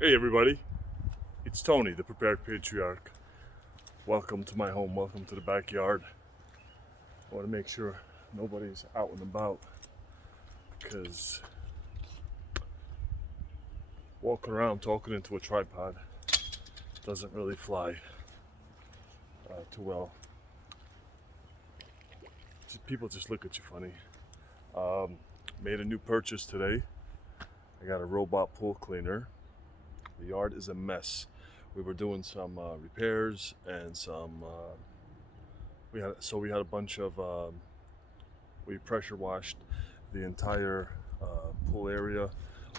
Hey everybody, it's Tony, the Prepared Patriarch. Welcome to my home, welcome to the backyard. I want to make sure nobody's out and about because walking around talking into a tripod doesn't really fly too well. People just look at you funny. Made a new purchase today. I got a robot pool cleaner. The yard is a mess. We were doing some repairs and some. We had a bunch of. We pressure washed the entire pool area.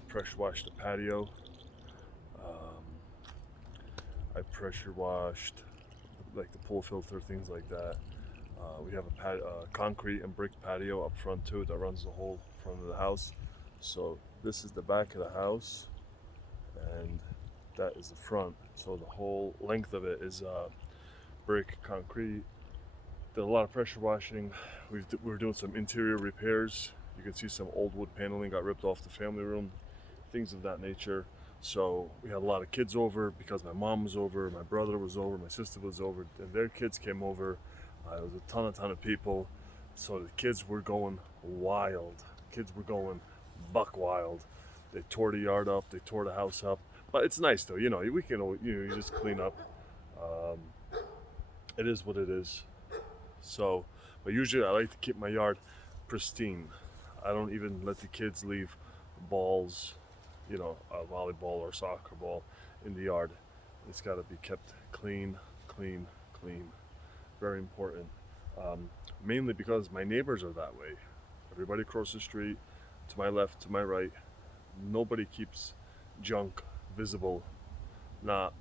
Pressure washed the patio. I pressure washed like the pool filter, things like that. We have a concrete and brick patio up front too that runs the whole front of the house. So this is the back of the house, and that is the front. So the whole length of it is brick, concrete. Did a lot of pressure washing. We're doing some interior repairs. You can see some old wood paneling got ripped off the family room, things of that nature. So we had a lot of kids over because my mom was over, my brother was over, my sister was over, and their kids came over. It was a ton of people. So the kids were going wild. Kids were going buck wild. They tore the yard up. They tore the house up. But it's nice though. We can. You just clean up. It is what it is. So, but usually I like to keep my yard pristine. I don't even let the kids leave balls, a volleyball or soccer ball in the yard. It's got to be kept clean, clean, clean. Very important. Mainly because my neighbors are that way. Everybody across the street, to my left, to my right, nobody keeps junk visible. Not,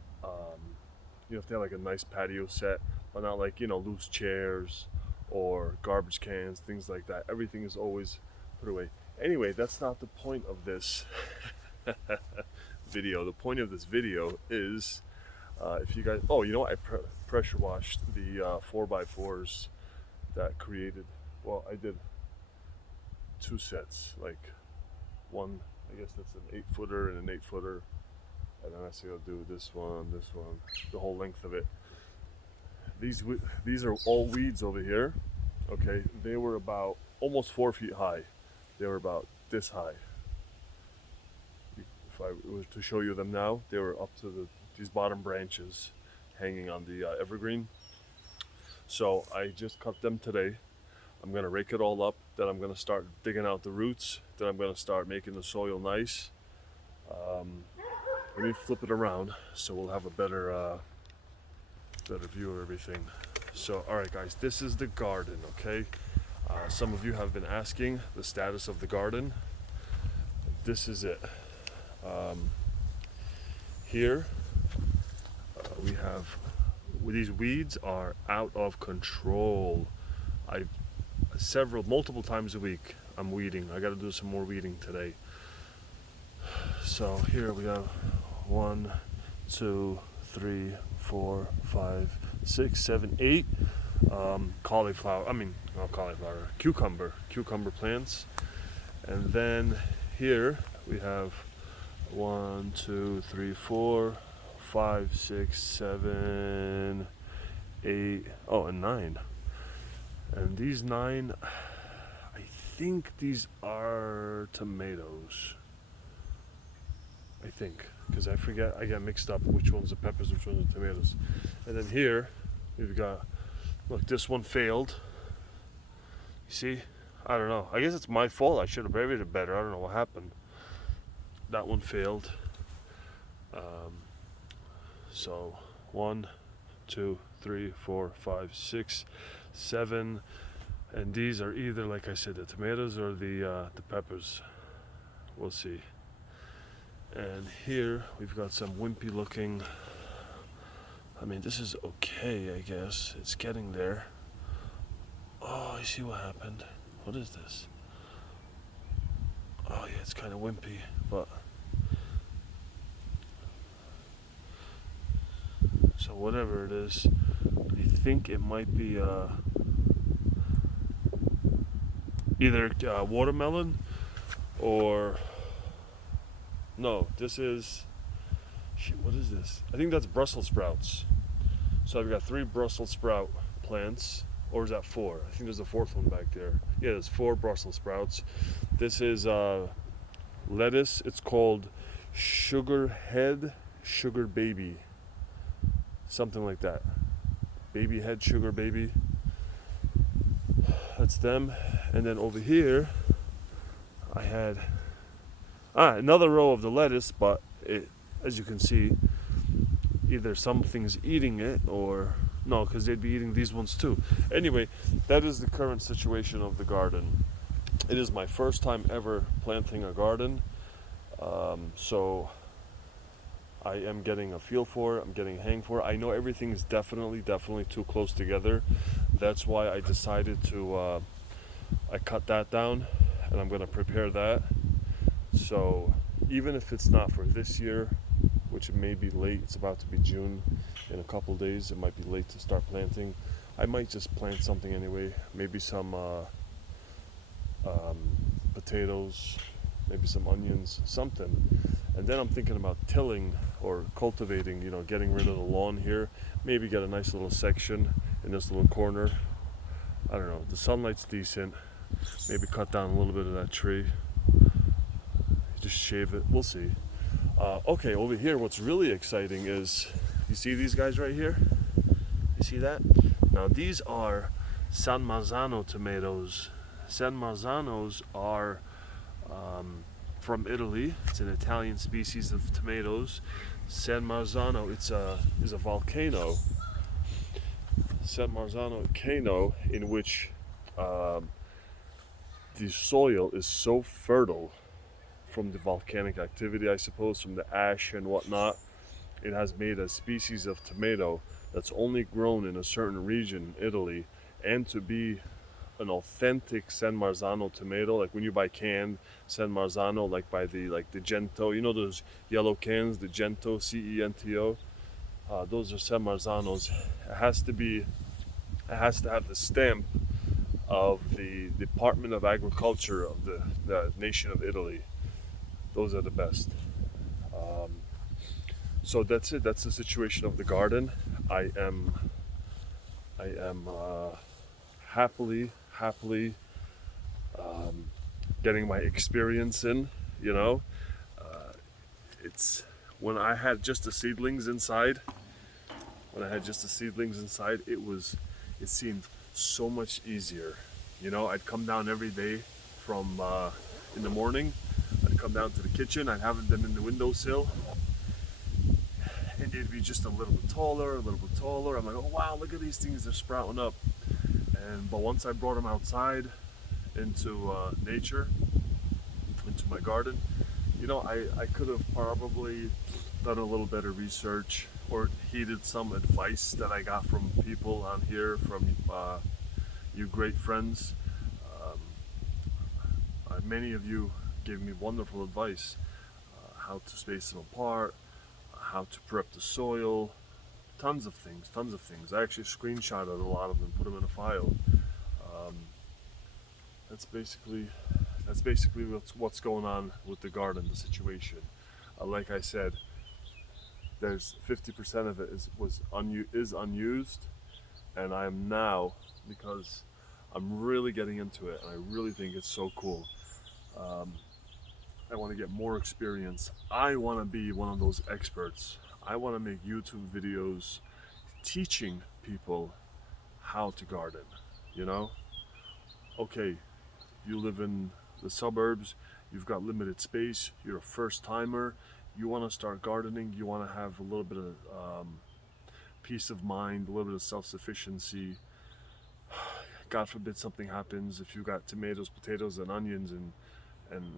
if they have like a nice patio set, but not like, loose chairs or garbage cans, things like that. Everything is always put away. Anyway, that's not the point of this video. The point of this video is if you guys, I pressure washed the 4x4s that created, I did two sets, like one, I guess that's an 8-footer and an 8-footer, and then I say I'll do this one, the whole length of it. These are all weeds over here. Okay, they were about almost 4 feet high. They were about this high. If I were to show you them now, they were up to these bottom branches hanging on the evergreen. So I just cut them today. I'm gonna rake it all up. Then I'm gonna start digging out the roots. Then I'm gonna start making the soil nice. Let me flip it around so we'll have a better view of everything. So, all right, guys, this is the garden. Okay. Some of you have been asking the status of the garden. This is it. Here we have these weeds are out of control. Multiple times a week I'm weeding. I got to do some more weeding today. So here we have 1, 2, 3, 4, 5, 6, 7, 8 cucumber plants. And then here we have 1, 2, 3, 4, 5, 6, 7, 8, and 9. And these 9, I think these are tomatoes. I think, because I forget, I get mixed up which one's the peppers, which one's the tomatoes. And then here we've got, look, this one failed. You see? I don't know. I guess it's my fault. I should have buried it better. I don't know what happened. That one failed. So 1, 2, 3, 4, 5, 6, 7, and these are either, like I said, the tomatoes or the peppers. We'll see. And here we've got some wimpy looking. This is okay, I guess. It's getting there. Oh, I see what happened. What is this? Oh yeah, it's kind of wimpy, but so whatever it is, I think it might be either watermelon or no. This is Shit, what is this? I think that's Brussels sprouts. So I've got 3 Brussels sprout plants, or is that 4? I think there's a 4th one back there. Yeah, there's 4 Brussels sprouts. This is lettuce. It's called sugar head, sugar baby, something like that. Baby head, sugar baby. That's them. And then over here, I had another row of the lettuce, but as you can see, either something's eating it or no, because they'd be eating these ones too. Anyway, that is the current situation of the garden. It is my first time ever planting a garden, so I am getting a feel for it. I'm getting a hang for it. I know everything's definitely too close together. That's why I decided to I cut that down, and I'm going to prepare that. So even if it's not for this year, which it may be late, it's about to be June in a couple days, it might be late to start planting. I might just plant something anyway, maybe some potatoes, maybe some onions, something. And then I'm thinking about tilling or cultivating, getting rid of the lawn here, maybe get a nice little section in this little corner. I don't know, the sunlight's decent, maybe cut down a little bit of that tree, just shave it, we'll see. Okay, over here, what's really exciting is, you see these guys right here? You see that? Now these are San Marzano tomatoes. San Marzanos are from Italy. It's an Italian species of tomatoes. San Marzano, is a volcano. San Marzano volcano in which the soil is so fertile from the volcanic activity, I suppose, from the ash and whatnot. It has made a species of tomato that's only grown in a certain region in Italy, and to be an authentic San Marzano tomato, like when you buy canned San Marzano, like by the Gento, those yellow cans, the Gento, Cento, those are San Marzanos. It has to have the stamp of the Department of Agriculture of the nation of Italy. Those are the best. So that's it. That's the situation of the garden. I am happily getting my experience in. It's when I had just the seedlings inside. It seemed so much easier. I'd come down every day from in the morning. I'd come down to the kitchen. I'd have them in the windowsill, and they'd be just a little bit taller. I'm like, oh wow, look at these things, they're sprouting up. But once I brought them outside into nature, into my garden, I could have probably done a little better research or heeded some advice that I got from people on here, from you great friends. Many of you gave me wonderful advice, how to space them apart, how to prep the soil, tons of things. I actually screenshotted a lot of them, put them in a file. That's basically what's going on with the garden, the situation. Like I said, there's 50% of it is unused, and I am now, because I'm really getting into it and I really think it's so cool. I want to get more experience. I want to be one of those experts. I want to make YouTube videos teaching people how to garden. Okay, you live in the suburbs, you've got limited space, you're a first timer, you want to start gardening, you want to have a little bit of peace of mind, a little bit of self-sufficiency. God forbid something happens, if you've got tomatoes, potatoes, and onions and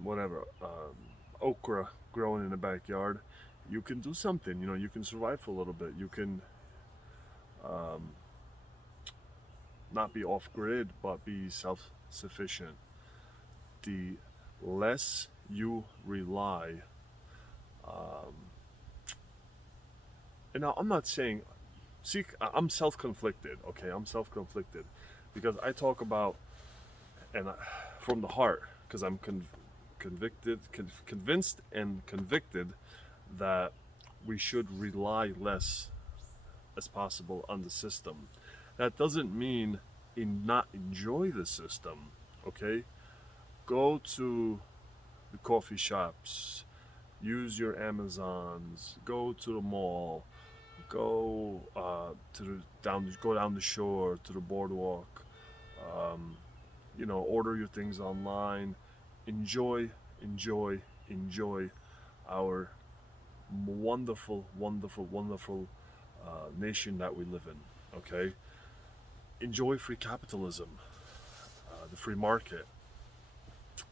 whatever, okra growing in the backyard, you can do something. You can survive for a little bit. You can not be off grid, but be self-sufficient. The less you rely, and now I'm not saying, see, I'm self-conflicted. Okay, I'm self-conflicted because I talk about, and from the heart, because I'm convinced and convicted that we should rely less as possible on the system. That doesn't mean not enjoy the system, okay? Go to the coffee shops, use your Amazons, go to the mall, go go down the shore to the boardwalk. Um, order your things online. Enjoy, enjoy, enjoy our wonderful, wonderful, wonderful nation that we live in. Okay, enjoy free capitalism, the free market.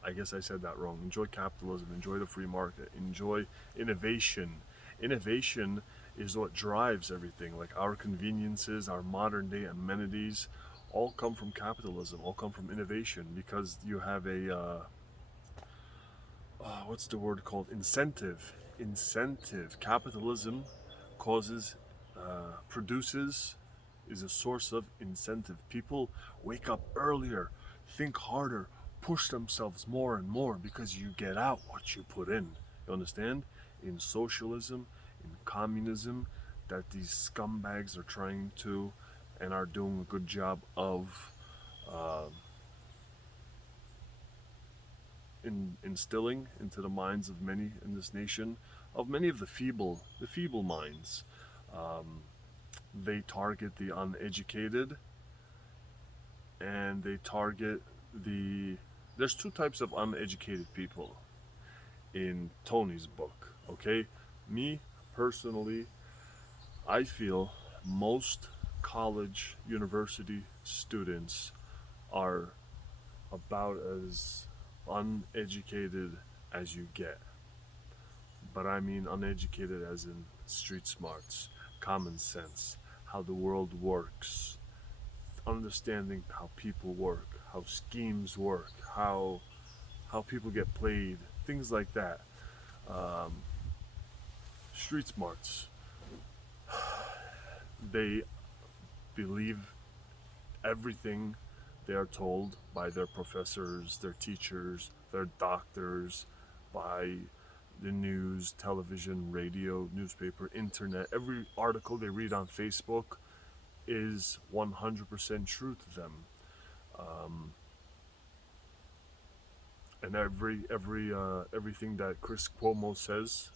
I guess I said that wrong. Enjoy capitalism, enjoy the free market, enjoy innovation. Innovation is what drives everything. Like our conveniences, our modern day amenities, all come from capitalism, all come from innovation because you have what's the word called? Incentive. Incentive. Capitalism causes, produces, is a source of incentive. People wake up earlier, think harder, push themselves more and more because you get out what you put in. You understand? In socialism, in communism, that these scumbags are trying to and are doing a good job of uh, instilling into the minds of many in this nation, of many of the feeble minds. Um, they target the uneducated, and they target the. There's two types of uneducated people in Tony's book. Okay, me personally, I feel most college, university students are about as uneducated as you get. But I mean uneducated as in street smarts, common sense, how the world works, understanding how people work, how schemes work, how people get played, things like that. Um, Street smarts. They believe everything they are told by their professors, their teachers, their doctors, by the news, television, radio, newspaper, internet. Every article they read on Facebook is 100% true to them. Um, and everything that Chris Cuomo says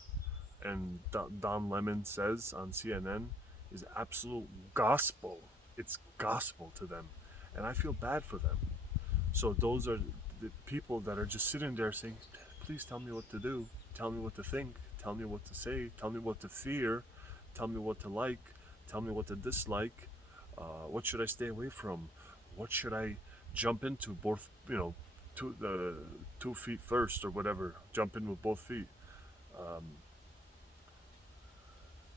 and Don Lemon says on CNN is absolute gospel. It's gospel to them, and I feel bad for them. So those are the people that are just sitting there saying, "Please tell me what to do. Tell me what to think. Tell me what to say. Tell me what to fear. Tell me what to like. Tell me what to dislike. What should I stay away from? What should I jump into? Both, the 2 feet first or whatever. Jump in with both feet." Um,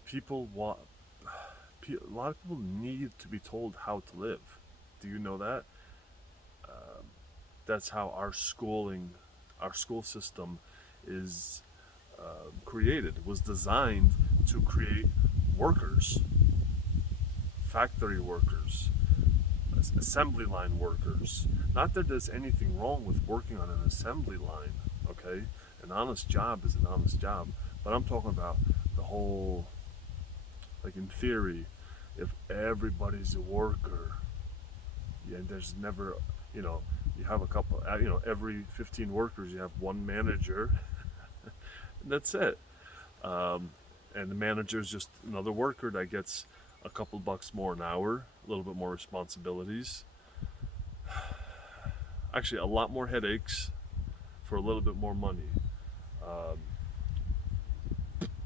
people want. A lot of people need to be told how to live. Do you know that? Um, that's how our school system is created. Was designed to create workers, factory workers, assembly line workers. Not that there's anything wrong with working on an assembly line, okay? An honest job is an honest job. But I'm talking about the whole, like in theory, if everybody's a worker, yeah, there's never, you know, you have a couple, every 15 workers, you have one manager, and that's it. Um, and the manager is just another worker that gets a couple bucks more an hour, a little bit more responsibilities. Actually, a lot more headaches for a little bit more money. Um,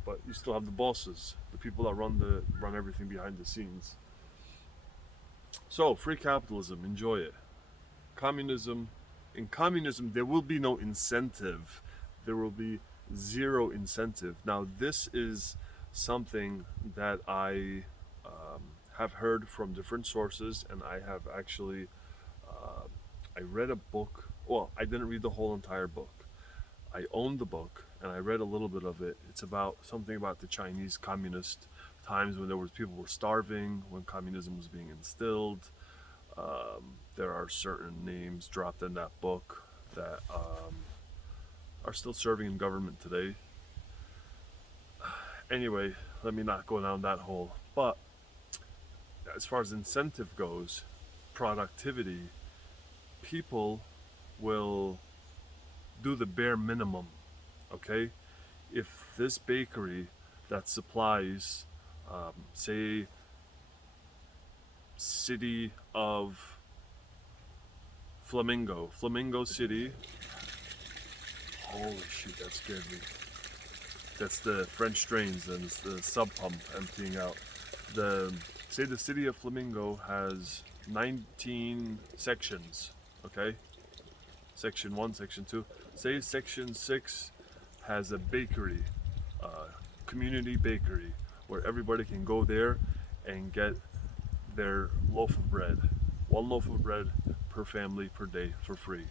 but you still have the bosses, the people that run everything behind the scenes. So, free capitalism, enjoy it. Communism, in communism, there will be no incentive. There will be zero incentive. Now, this is something that I have heard from different sources, and I have actually uh, I read a book. Well, I didn't read the whole entire book. I owned the book, and I read a little bit of it. It's about something about the Chinese communist times when people were starving, when communism was being instilled. There are certain names dropped in that book that are still serving in government today. Anyway, let me not go down that hole. But as far as incentive goes, productivity, people will do the bare minimum. Okay, if this bakery that supplies, say, city of Flamingo City. Holy shit, that scared me. That's the French drains and it's the sub pump emptying out. Say the city of Flamingo has 19 sections, okay? Section 1, Section 2. Say Section 6 has a bakery, community bakery, where everybody can go there and get their loaf of bread. One loaf of bread per family per day for free.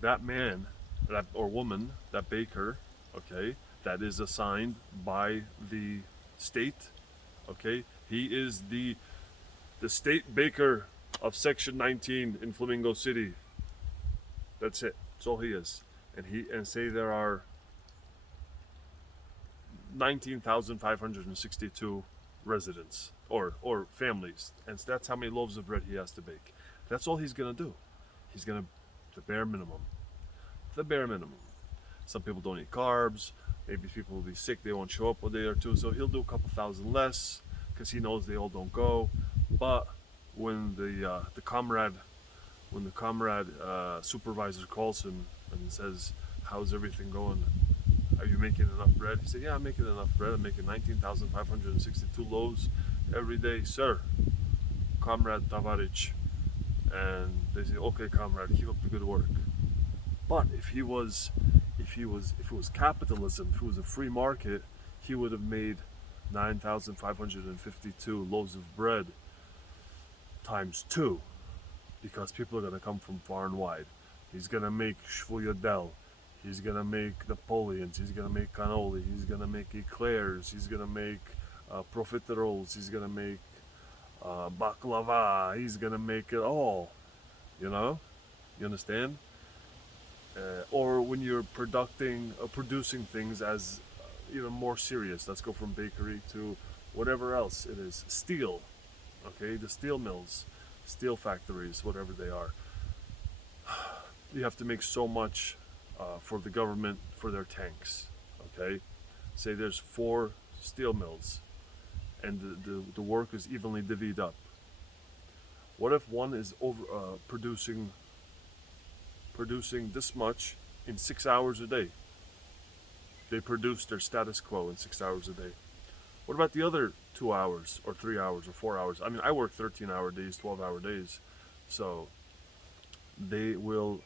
That man, or woman, that baker, okay, that is assigned by the state, okay, he is the state baker of Section 19 in Flamingo City. That's it. That's all he is. And say there are 19,562 residents or families, and that's how many loaves of bread he has to bake. That's all he's gonna do. He's gonna the bare minimum. The bare minimum. Some people don't eat carbs. Maybe people will be sick. They won't show up a day or two. So he'll do a couple thousand less because he knows they all don't go. But when the comrade supervisor calls him and says, "How's everything going? Are you making enough bread?" He said, "Yeah, I'm making enough bread. I'm making 19,562 loaves every day, sir, Comrade Tavarich." And they say, "Okay, comrade, keep up the good work." But if it was capitalism, if it was a free market, he would have made 9,552 loaves of bread times 2, because people are going to come from far and wide. He's going to make shvuyadel. He's going to make Napoleons. He's going to make cannoli. He's going to make eclairs. He's going to make profiteroles. He's going to make baklava. He's going to make it all. You know? You understand? Or when you're producing things as even more serious. Let's go from bakery to whatever else it is. Steel. Okay? The steel mills. Steel factories, whatever they are. You have to make so much for the government for their tanks. Okay, say there's 4 steel mills, and the work is evenly divvied up. What if one is producing this much in 6 hours a day? They produce their status quo in 6 hours a day. What about the other 2 hours or 3 hours or 4 hours? I mean, I work 13-hour days, 12-hour days, so they will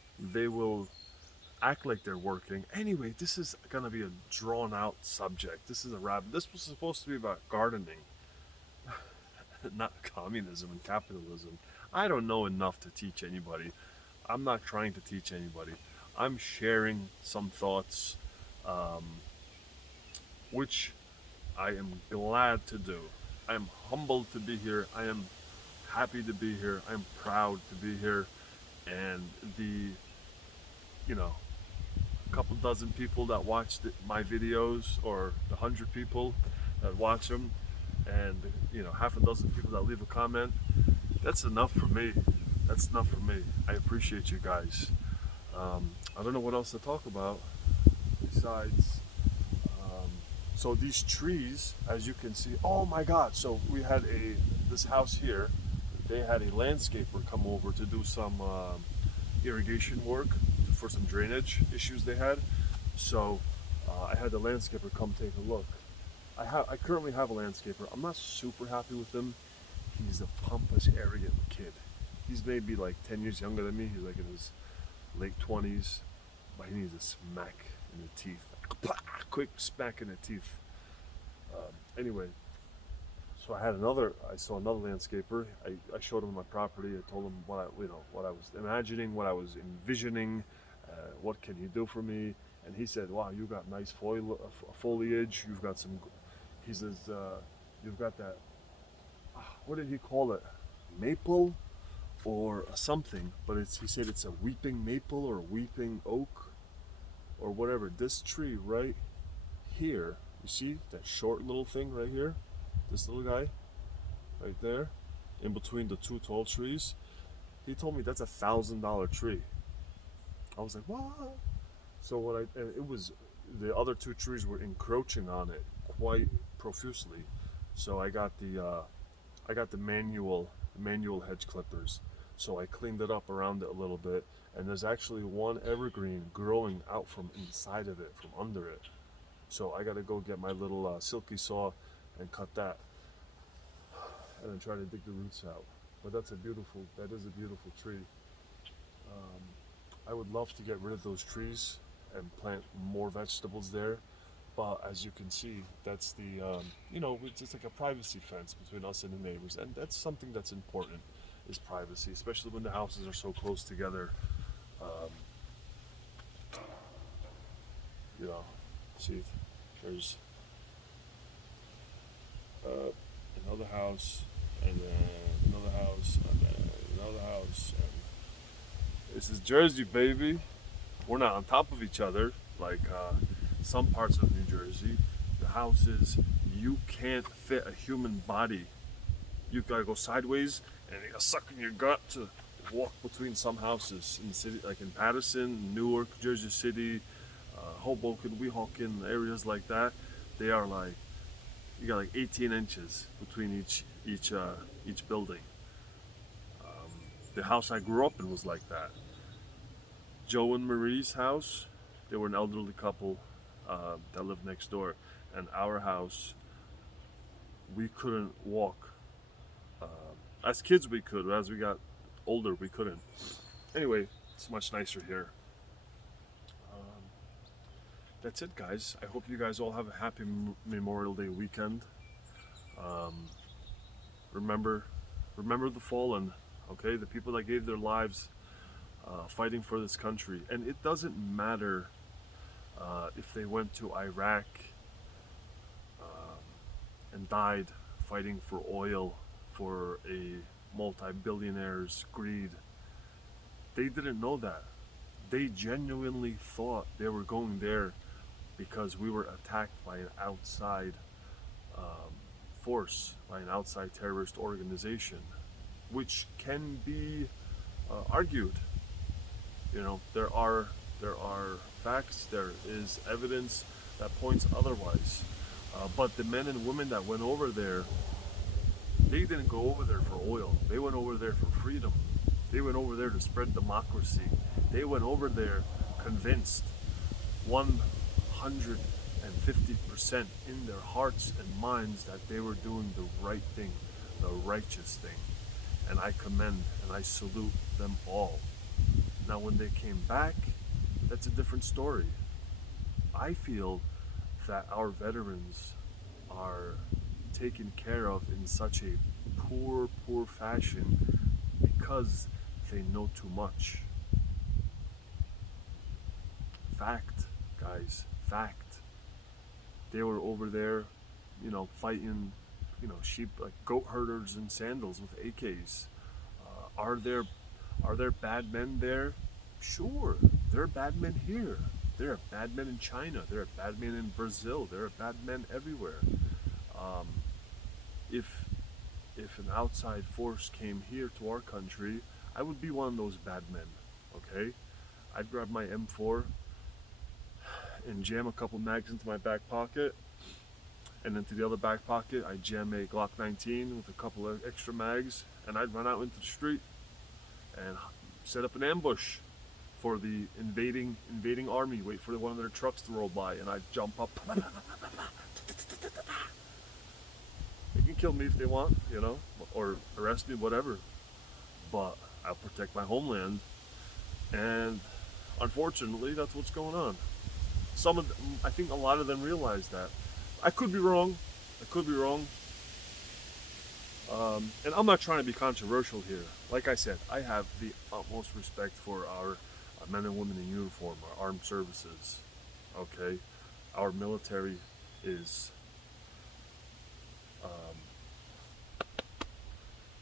act like they're working. Anyway, this is gonna be a drawn-out subject. This is a rabbit. This was supposed to be about gardening, not communism and capitalism. I don't know enough to teach anybody. I'm not trying to teach anybody. I'm sharing some thoughts, which I am glad to do. I am humbled to be here. I am happy to be here. I am proud to be here. And a couple dozen people that watched my videos, or the 100 people that watch them, and half a dozen people that leave a comment, that's enough for me. That's enough for me. I appreciate you guys. I don't know what else to talk about besides so these trees, as you can see. Oh my god, so we had this house here, they had a landscaper come over to do some irrigation work for some drainage issues they had. So I had the landscaper come take a look. I currently have a landscaper. I'm not super happy with him. He's a pompous, arrogant kid. He's maybe like 10 years younger than me. He's like in his late 20s, but he needs a smack in the teeth. Quick smack in the teeth. Anyway, so I saw another landscaper. I showed him my property. I told him what I was imagining, what I was envisioning, what can he do for me. And he said, "Wow, you got nice foliage. You've got some." He says, "You've got that." What did he call it? Maple, or something? But he said it's a weeping maple or a weeping oak, or whatever. This tree right here You see that short little thing right here? This little guy right there, in between the two tall trees. He told me that's $1,000 tree. I was like, what? So what and it was, the other two trees were encroaching on it quite profusely. So I got the manual hedge clippers. So I cleaned it up around it a little bit, and there's actually one evergreen growing out from inside of it, from under it. So I got to go get my little silky saw and cut that, and then try to dig the roots out. But that is a beautiful tree. Um, I would love to get rid of those trees and plant more vegetables there. But as you can see, that's it's just like a privacy fence between us and the neighbors. And that's something that's important, is privacy, especially when the houses are so close together. Um, you know, see, there's uh, another house, and then another house, and then another house. And this is Jersey, baby. We're not on top of each other like some parts of New Jersey. The houses, you can't fit a human body. You gotta go sideways, and you gotta suck in your gut to walk between some houses in the city, like in Patterson, Newark, Jersey City, Hoboken, Weehawken, areas like that. They are like, you got like 18 inches between each building. The house I grew up in was like that. Joe and Marie's house, they were an elderly couple that lived next door, and our house, we couldn't walk. As kids we could, but as we got older we couldn't. Anyway, it's much nicer here. Um, that's it, guys. I hope you guys all have a happy Memorial Day weekend. Um, remember, remember the fallen. Okay, the people that gave their lives fighting for this country, and it doesn't matter if they went to Iraq and died fighting for oil, for a multi-billionaire's greed. They didn't know that. They genuinely thought they were going there because we were attacked by an outside um, force, by an outside terrorist organization, which can be argued. There are facts, there is evidence that points otherwise. But the men and women that went over there, they didn't go over there for oil. They went over there for freedom. They went over there to spread democracy. They went over there convinced 150% in their hearts and minds that they were doing the right thing, the righteous thing. And I commend and I salute them all. Now, when they came back, that's a different story. I feel that our veterans are taken care of in such a poor fashion because they know too much. Fact, guys, fact. They were over there, fighting, sheep, like goat herders in sandals with AKs. Are there bad men there? Sure, there are bad men here. There are bad men in China. There are bad men in Brazil. There are bad men everywhere. Um, if an outside force came here to our country, I would be one of those bad men. Okay, I'd grab my M4 and jam a couple mags into my back pocket, and into the other back pocket I'd jam a Glock 19 with a couple of extra mags, and I'd run out into the street and set up an ambush for the invading army. Wait for one of their trucks to roll by, and I'd jump up. They can kill me if they want, or arrest me, whatever. But I'll protect my homeland, and unfortunately, that's what's going on. I think a lot of them realize that. I could be wrong. And I'm not trying to be controversial here. Like I said, I have the utmost respect for our men and women in uniform, our armed services. Okay, our military is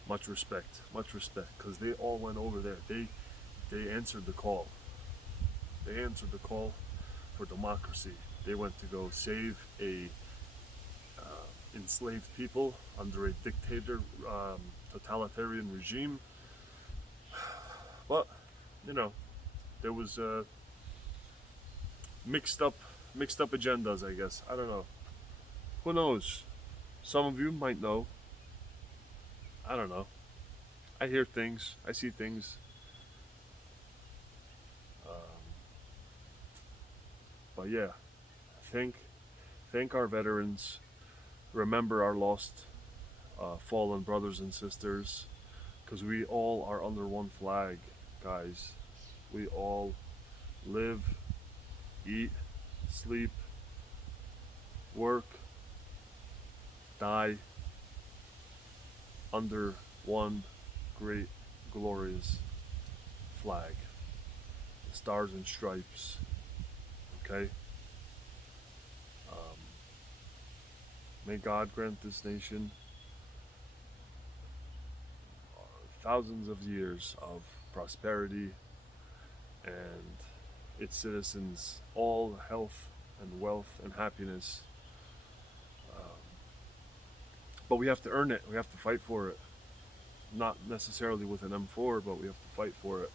much respect, because they all went over there. They answered the call. They answered the call for democracy. They went to go save a enslaved people under a dictator, totalitarian regime. But you know, there was mixed up, mixed up agendas. I guess I don't know. Who knows? Some of you might know. I don't know. I hear things. I see things. Um, but yeah, thank thank our veterans. Remember our lost, fallen brothers and sisters, because we all are under one flag, guys. We all live, eat, sleep, work, die under one great, glorious flag. The stars and stripes. Okay? Um, may God grant this nation thousands of years of prosperity and its citizens all health and wealth and happiness. Um, but we have to earn it. We have to fight for it. Not necessarily with an M4, but we have to fight for it.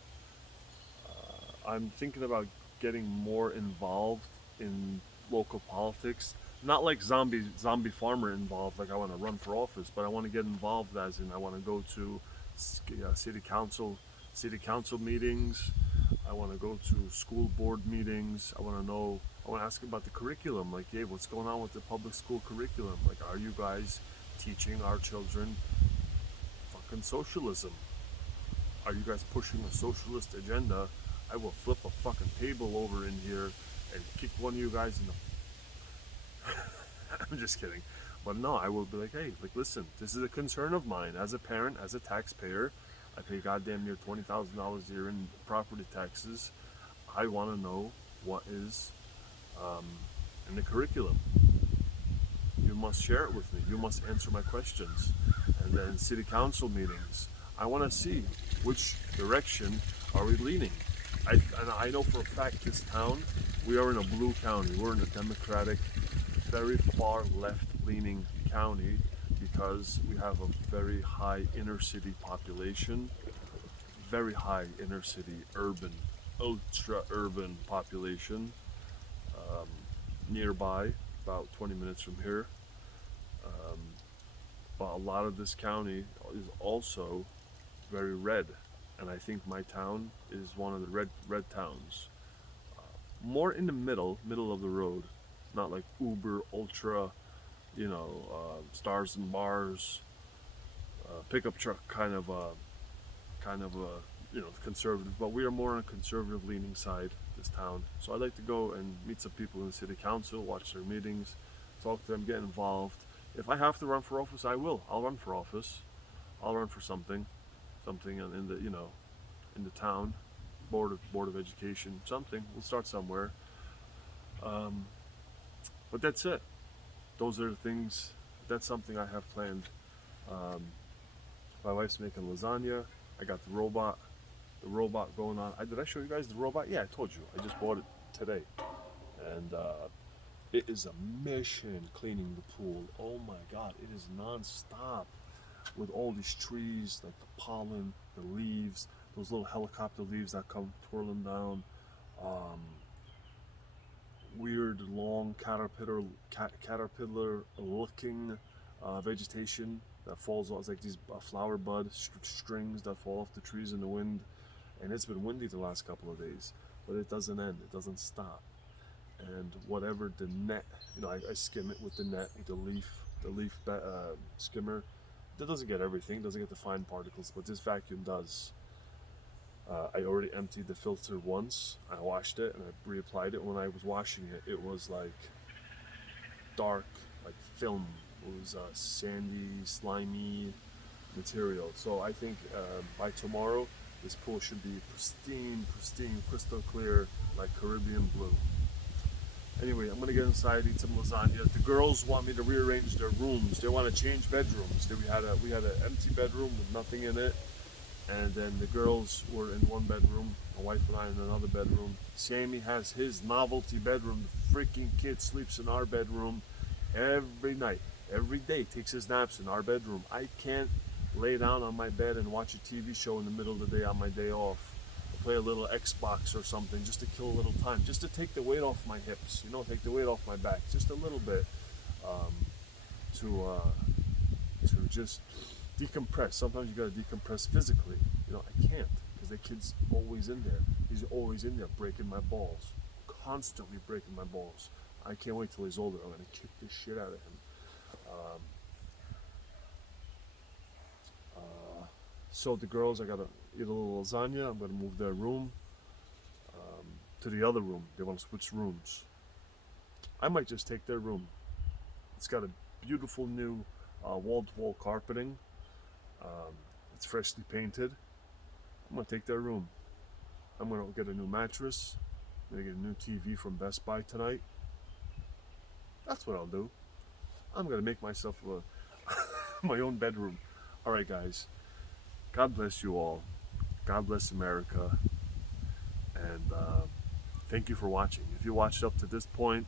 I'm thinking about getting more involved in local politics. Not like zombie farmer involved, like I want to run for office, but I want to get involved as in I want to go to city council meetings. I want to go to school board meetings. I want to know. I want to ask about the curriculum. Like, hey, what's going on with the public school curriculum? Like, are you guys teaching our children fucking socialism? Are you guys pushing a socialist agenda? I will flip a fucking table over in here and kick one of you guys in the. I'm just kidding. But no, I will be like, hey, like, listen, this is a concern of mine as a parent, as a taxpayer. I pay goddamn near $20,000 a year in property taxes. I want to know what is in the curriculum. You must share it with me. You must answer my questions. And then city council meetings, I want to see which direction are we leaning. And I know for a fact this town, we are in a blue county. We're in a Democratic, very far left-leaning county because we have a very high inner city population, very high inner city urban, ultra urban population. Nearby, about 20 minutes from here. Um, but a lot of this county is also very red, and I think my town is one of the red towns. More in the middle of the road, not like uber ultra, stars and bars, pickup truck conservative. But we are more on a conservative leaning side, this town. So I'd like to go and meet some people in the city council, watch their meetings, talk to them, get involved. If I have to run for office, I will. I'll run for office. I'll run for something in the in the town, board of education, something. We'll start somewhere. Um, but that's it. Those are the things. That's something I have planned. Um, my wife's making lasagna. I got the robot going on. Did I show you guys the robot? Yeah, I told you. I just bought it today, and it is a mission cleaning the pool. Oh my God, it is non-stop with all these trees, like the pollen, the leaves, those little helicopter leaves that come twirling down. Um, Weird long caterpillar looking vegetation that falls off. It's like these flower bud strings that fall off the trees in the wind. And it's been windy the last couple of days, but it doesn't end. It doesn't stop. And whatever the net, I skim it with the net, the leaf skimmer. That doesn't get everything, doesn't get the fine particles, but this vacuum does. I already emptied the filter once. I washed it and I reapplied it. When I was washing it, it was like dark, like film. It was sandy, slimy material. So I think by tomorrow, this pool should be pristine, crystal clear, like Caribbean blue. Anyway, I'm gonna get inside, eat some lasagna. The girls want me to rearrange their rooms. They want to change bedrooms. We had an empty bedroom with nothing in it, and then the girls were in one bedroom. My wife and I in another bedroom. Sammy has his novelty bedroom. The freaking kid sleeps in our bedroom, every night, every day takes his naps in our bedroom. I can't lay down on my bed and watch a TV show in the middle of the day on my day off. Play a little Xbox or something just to kill a little time, just to take the weight off my hips, you know, take the weight off my back, just a little bit, to just decompress. Sometimes you gotta decompress physically. You know, I can't because the kid's always in there. He's always in there breaking my balls, constantly breaking my balls. I can't wait till he's older. I'm gonna kick the shit out of him. So the girls, I gotta eat a little lasagna. I'm gonna move their room to the other room. They want to switch rooms. I might just take their room. It's got a beautiful new wall-to-wall carpeting. It's freshly painted. I'm gonna take their room. I'm gonna get a new mattress. I'm gonna get a new TV from Best Buy tonight. That's what I'll do. I'm gonna make myself my own bedroom. All right, guys. God bless you all. God bless America. And thank you for watching. If you watched up to this point,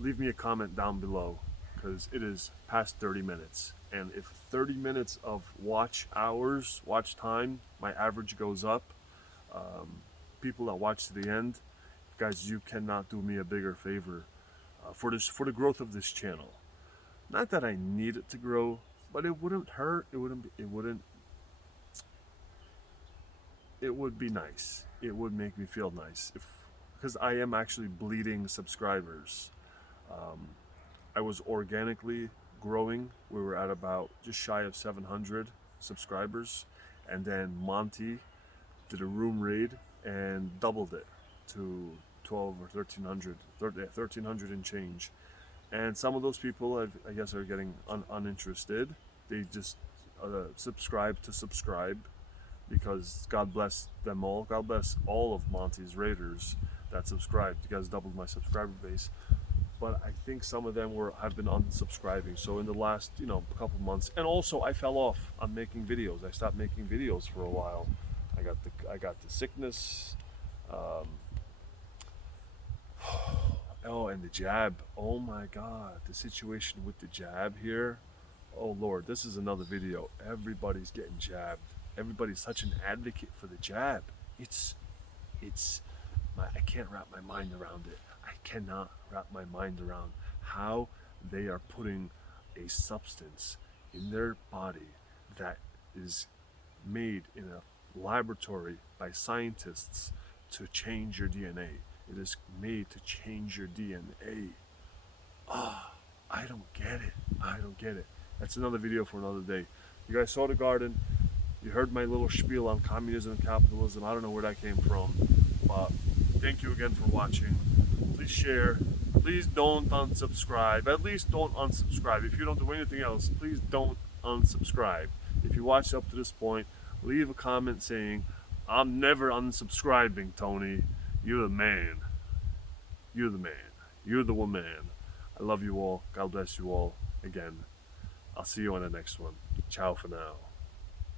leave me a comment down below because it is past 30 minutes. And if 30 minutes of watch time, my average goes up. People that watch to the end, guys, you cannot do me a bigger favor for the growth of this channel. Not that I need it to grow, but it wouldn't hurt. It would be nice. It would make me feel nice because I am actually bleeding subscribers. I was organically growing. We were at about just shy of 700 subscribers, and then Monty did a room raid and doubled it to 12 or 1300, 1300 and change. And some of those people, I guess, are getting uninterested. They just subscribe to subscribe because God bless them all. God bless all of Monty's raiders that subscribed. You guys doubled my subscriber base. But I think some of them have been unsubscribing. So in the last, couple months, and also I fell off on making videos. I stopped making videos for a while. I got the sickness. Oh, and the jab. Oh my God, the situation with the jab here. Oh Lord, this is another video. Everybody's getting jabbed. Everybody's such an advocate for the jab. I can't wrap my mind around it. I cannot wrap my mind around how they are putting a substance in their body that is made in a laboratory by scientists to change your DNA. It is made to change your DNA. I don't get it. I don't get it. That's another video for another day. You guys saw the garden. You heard my little spiel on communism and capitalism. I don't know where that came from, but thank you again for watching. Please share. Please don't unsubscribe. At least don't unsubscribe. If you don't do anything else, please don't unsubscribe. If you watched up to this point, leave a comment saying, "I'm never unsubscribing, Tony. You're the man. You're the man. You're the woman." I love you all. God bless you all. Again, I'll see you on the next one. Ciao for now.